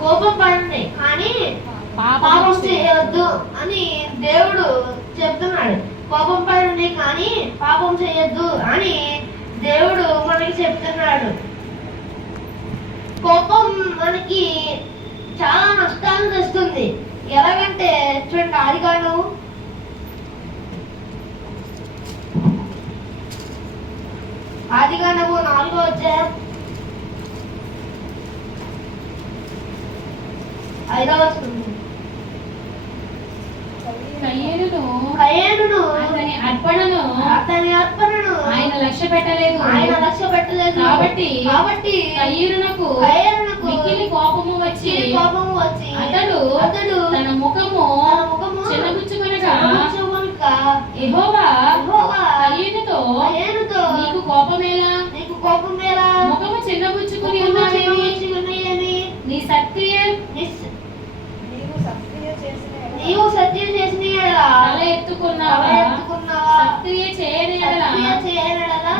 కోపం పడండి కానీ పాపం చేయొద్దు అని దేవుడు చెప్తున్నాడు. కోపం పడండి కానీ పాపం చేయొద్దు అని దేవుడు మనకి చెప్తున్నాడు. కోపం మనకి చాలా నష్టాలు తెస్తుంది. ఎలాగంటే చూడండి, ఆదికాండము 4వ అధ్యాయం 5వ వచనం. కయీనును అతని అర్పణను ఆయన లక్ష్య పెట్టలేదు కాబట్టి కయీనునకు మిక్కిలి కోపము వచ్చి అతడు తన ముఖము చిన్నబుచ్చుకొనగా యెహోవా కయీనుతో నీకు కోపమేలా ముఖము చిన్నబుచ్చుకొని ఉన్నావేమి నీవు సత్క్రియ చేసిన తల ఎత్తుకున్నావా సత్క్రియ చేయని యెడల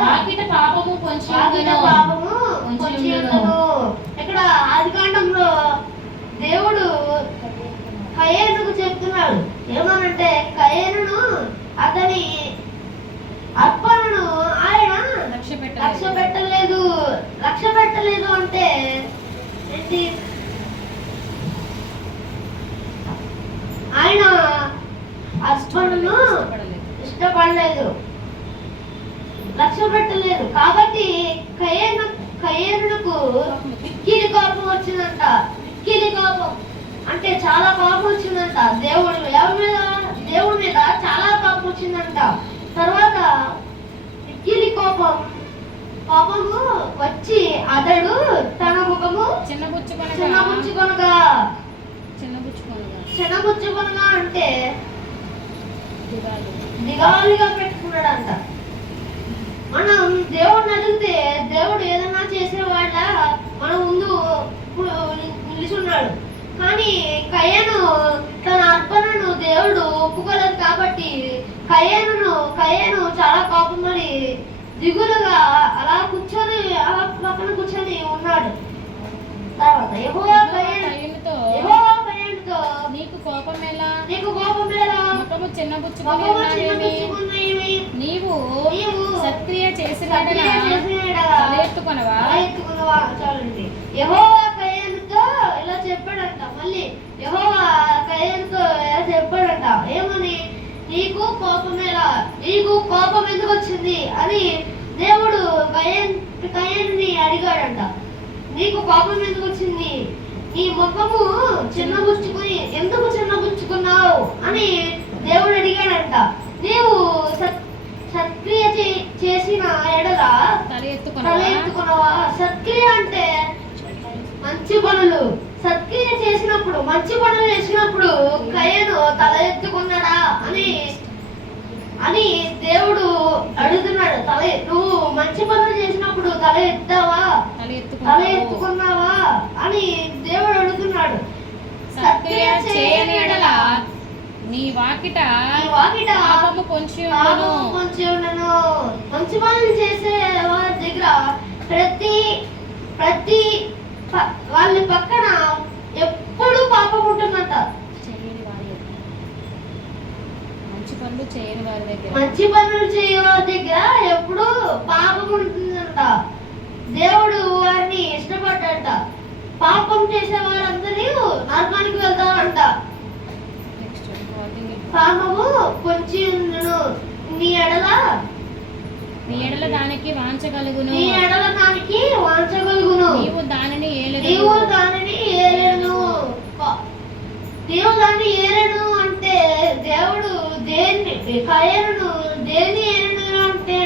వాకిట పాపము పొంచి ఉండును. ఇక్కడ ఆదికాండంలో దేవుడు కయీనుకు చెప్తున్నాడు ఏమనంటే, కయీనును అతని అర్పణను ఆయన లక్ష్య పెట్టలేదు అంటే ఏంటి? ఆయన అర్పణను ఇష్టపడలేదు, లక్ష్య పెట్టలేదు. కాబట్టి కయీనుకు మిక్కిలి కోపం వచ్చిందంట. మిక్కిలి కోపం అంటే చాలా కోపం వచ్చిందంట. దేవుడి మీద చాలా కోపం వచ్చిందంట. తర్వాత మిక్కిలి కోపము వచ్చి అతడు తన ముఖము చిన్నబుచ్చుకొనగా అంటే దిగాలుగా పెట్టుకున్నాడంట. మనం దేవుడిని అడిగితే దేవుడు ఏదైనా చేసేవాళ్ళ మన ముందు నిలుచున్నాడు. కానీ కయీను తన అర్పణను దేవుడు ఒప్పుకోలేదు కాబట్టి కయీను చాలా కోపమని దిగులుగా అలా పక్కన కూర్చొని ఉన్నాడు. తర్వాత యెహోవా కయీనుతో నీకు కోపమేలా ముఖము చిన్నబుచ్చుకొని నీవు సత్క్రియ చేసిన చాలండి. యెహోవా కయీనుతో ఇలా చెప్పాడంట. మళ్ళీ యెహోవా కయీనుతో ఇలా చెప్పాడంట ఏమని? నీకు కోపం ఎందుకు వచ్చింది అని దేవుడు కయీనుని అడిగాడంట. నీకు కోపం ఎందుకు వచ్చింది? నీ ముఖము ఎందుకు చిన్నబుచ్చుకున్నావు అని దేవుడు అడిగాడంట. నీవు సత్క్రియ చేసిన ఎడల తల ఎత్తుకున్నావా? సత్క్రియ అంటే మంచి పనులు. సత్క్రియ చేసినప్పుడు, మంచి పనులు చేసినప్పుడు కయీను తల ఎత్తుకున్నాడా అని దేవుడు అడుగుతున్నాడు. నువ్వు మంచి పనులు చేసినప్పుడు తల ఎత్తుకున్నావా అని దేవుడు అడుగుతున్నాడు. సత్క్రియ చేయని యెడల నీ వాకిట పాపము పొంచి ఉండను. మంచి పనులు చేసే వారి దగ్గర ప్రతి వాళ్ళ పక్కన ఎప్పుడు పాపం ఉంటుందంట. మంచి పనులు చేయని వారి దగ్గర ఎప్పుడు పాపం ఉంటుందంట. దేవుడు వారిని ఇష్టపడ్డంట. పాపం చేసే వారందరూ నరకానికి వెళ్తారంట. పాపము పొంచి ఉండును. నీ ఎడల దానికి వాంచగలుగును. నీవు దానిని ఏలెను అంటే దేవుడు కయీనును దేన్ని ఏలెను అంటే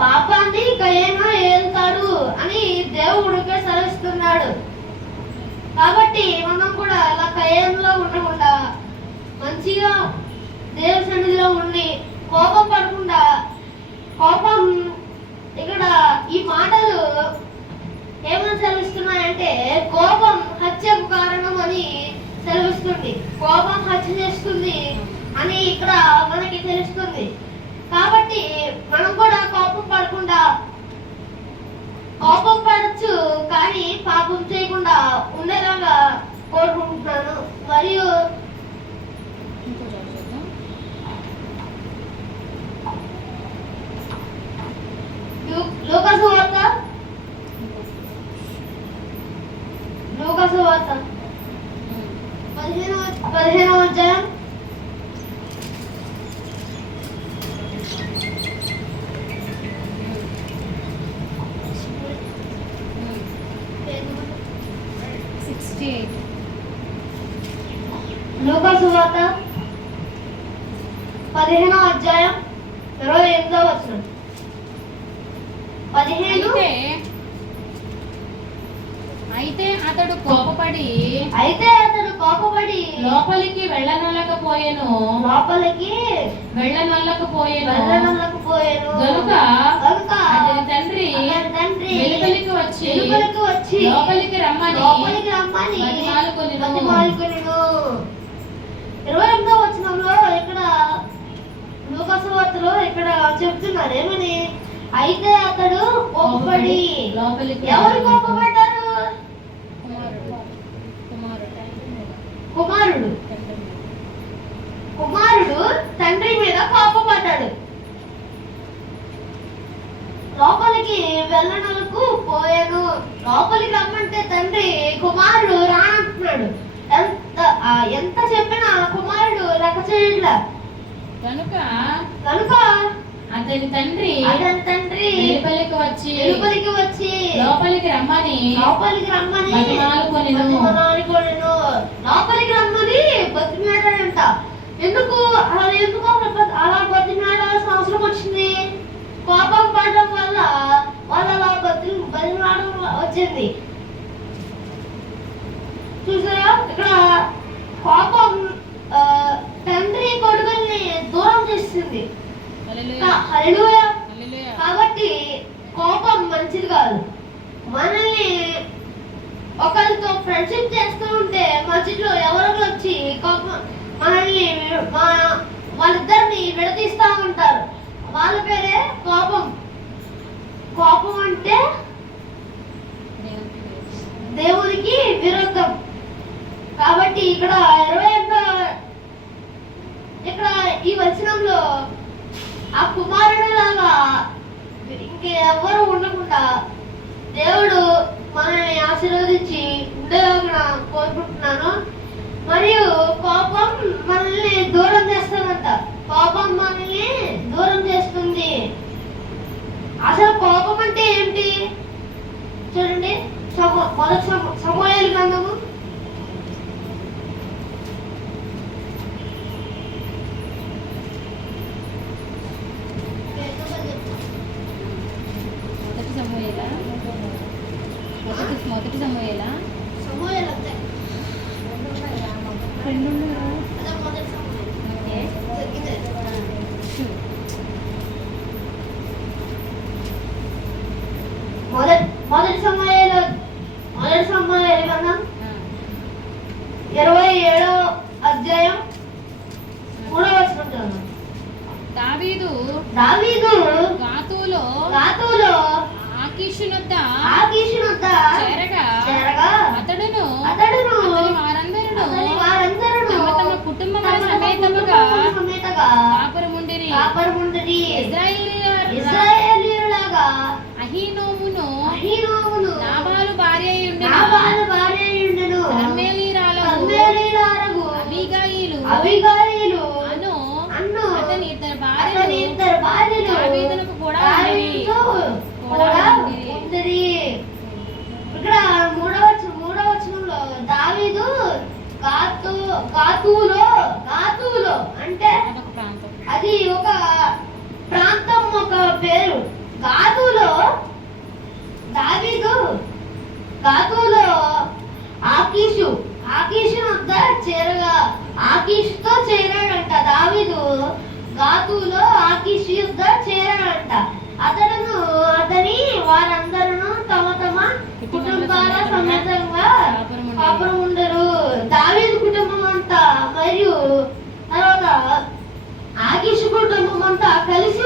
పాపాన్ని కయీను ఏలుతాడు అని దేవుడికే సెలవిస్తున్నాడు. కాబట్టి మనం కూడా అలా కయీనులో ఉండకుండా మంచిగా దేవుని సన్నిధిలో ఉండి కోపం పడకుండా, కోపం ఇక్కడ ఈ మాటలు ఏమని సెలవిస్తున్నాయంటే కోపం హత్యకు కారణం అని సెలవిస్తుంది. కోపం హత్య చేస్తుంది అని ఇక్కడ మనకి తెలుస్తుంది. కాబట్టి మనం కూడా కోపం పడచ్చు కానీ పాపం చేయకుండా ఉండేలాగా కోరుకుంటున్నాను. మరియు ఇంకో చోట చూద్దాం. లూకాసు వార్త లూకాసు వార్త 15వ అధ్యాయం 68. లూకాసు వార్త 15వ అధ్యాయం 28వ వచనం. 15 అయితే అతడు కోపపడి లోపలికి వెళ్ళనొల్లకపోయెను గనుక అతని తండ్రి వెలుపలికి వచ్చి లోపలికి రమ్మని బతిమాలుకొనెను. 28వ వచనంలో ఇక్కడ లూకాసు వార్తలో ఇక్కడ చెప్తున్నారు ఏమని? అయితే అతడు కోపపడి. లోపలికి ఎవరు కోపపడ్డారు? కుమారుడు తండ్రి మీద కోపపడ్డాడు. లోపలికి వెళ్ళనలకు పోయాను. లోపలికి రమ్మంటే తండ్రి కుమారుడు రానంటున్నాడు. ఎంత చెప్పినా కుమారుడు లెక్క చేయట్లా. కనుక అతని తండ్రి వెలుపలికి వచ్చి లోపలికి రమ్మని బతిమాలుకొనెను. లోపలికి రమ్మని బతిమాడాడంట. ఎందుకు అలా బతిమాడాల్సిన అవసరం వచ్చింది? కోపం పడడం వల్ల వాళ్ళు అలా బతిమాడడం వచ్చింది. చూసారా ఇక్కడ కోపం తండ్రి కొడుకుల్ని దూరం చేస్తుంది. హల్లెలూయా. కాబట్టి కోపం మంచిది కాదు. మనల్ని ఒకరితో ఫ్రెండ్షిప్ చేస్తూ ఉంటే మధ్యలో ఎవరో వచ్చి కోపం మనల్ని వాళ్ళిద్దరిని విడదీస్తూ ఉంటారు. వాళ్ళ పేరే కోపం. కోపం అంటే దేవునికి విరుద్ధం. కాబట్టి ఇక్కడ ఈ వచనంలో ఆ కుమారుడు లాగా ఇంకెవ్వరు ఉండకుండా దేవుడు మనల్ని ఆశీర్వదించి ఉండేలాగా కోరుకుంటున్నాను. మరియు కోపం మనల్ని దూరం చేస్తుందంట. కోపం మనల్ని దూరం చేస్తుంది. అసలు కోపం అంటే ఏంటి చూడండి. మొదటి సమూయేలు గ్రంథము 27వ అధ్యాయం 3వ వచనం. దావీదు గాతులో ఆకీషునొద్ద చేరగా అతడును వారందరూ తమ కుటుంబముల సమేతముగా కాపురముండిరి. ఇశ్రాయేలీయులాగా అహీనోమును నాబాలు భార్య అయ్యుండెను. కర్మెలీయురాలగు అబీగాయిలు అను అతని ఇద్దరు భార్యలు దావీదునకు కూడా ఉండిరి. ఇక్కడ మూడవ వచనంలో దావీదు గాతులో అంటే అది ఒక ప్రాంతం, ఒక పేరు. గాతులో ఆకీషు వద్ద ఆకీషుతో చేరాడంట. దావీదు గాతులో ఆకీషు వద్ద చేరాడంట. అతని వారందరూ తమ కుటుంబాల సమేతంగా కాపురముండరు. దావీదు కుటుంబం అంతా మరియు తర్వాత ఆకీషు కుటుంబం అంతా కలిసి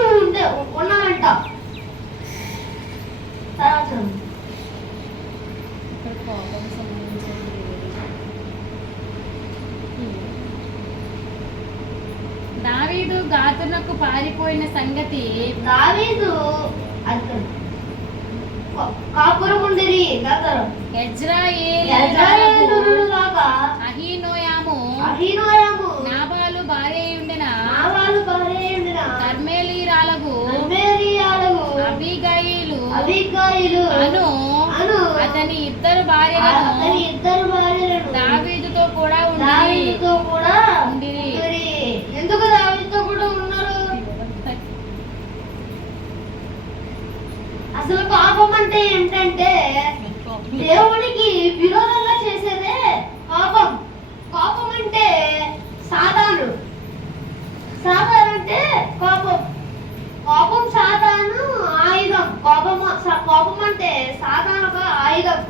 ఉన్నారంట. దావీదు గాతునకు పారిపోయిన సంగతి దావీదు అతను కాపురం ఉండిరి దాతరు యెజ్రెయేలు లాగా అహీనోయాము నాబాలు భార్య అయ్యుండెన కర్మేలీరాలగు అబీగయీలు అను అతని ఇద్దరు భార్యలను దావీదుతో కూడా ఉండిరి. ఎందుకు దావీదుతో కూడా ఉన్నారు? అసలు పాపం అంటే ఏంటంటే దేవునికి విరోధంగా చేసేదే పాపం. పాపం అంటే సాతాను అంటే కోపం. కోపం సాతాను ఆయుధం. కోపం అంటే సాతాను ఒక ఆయుధం.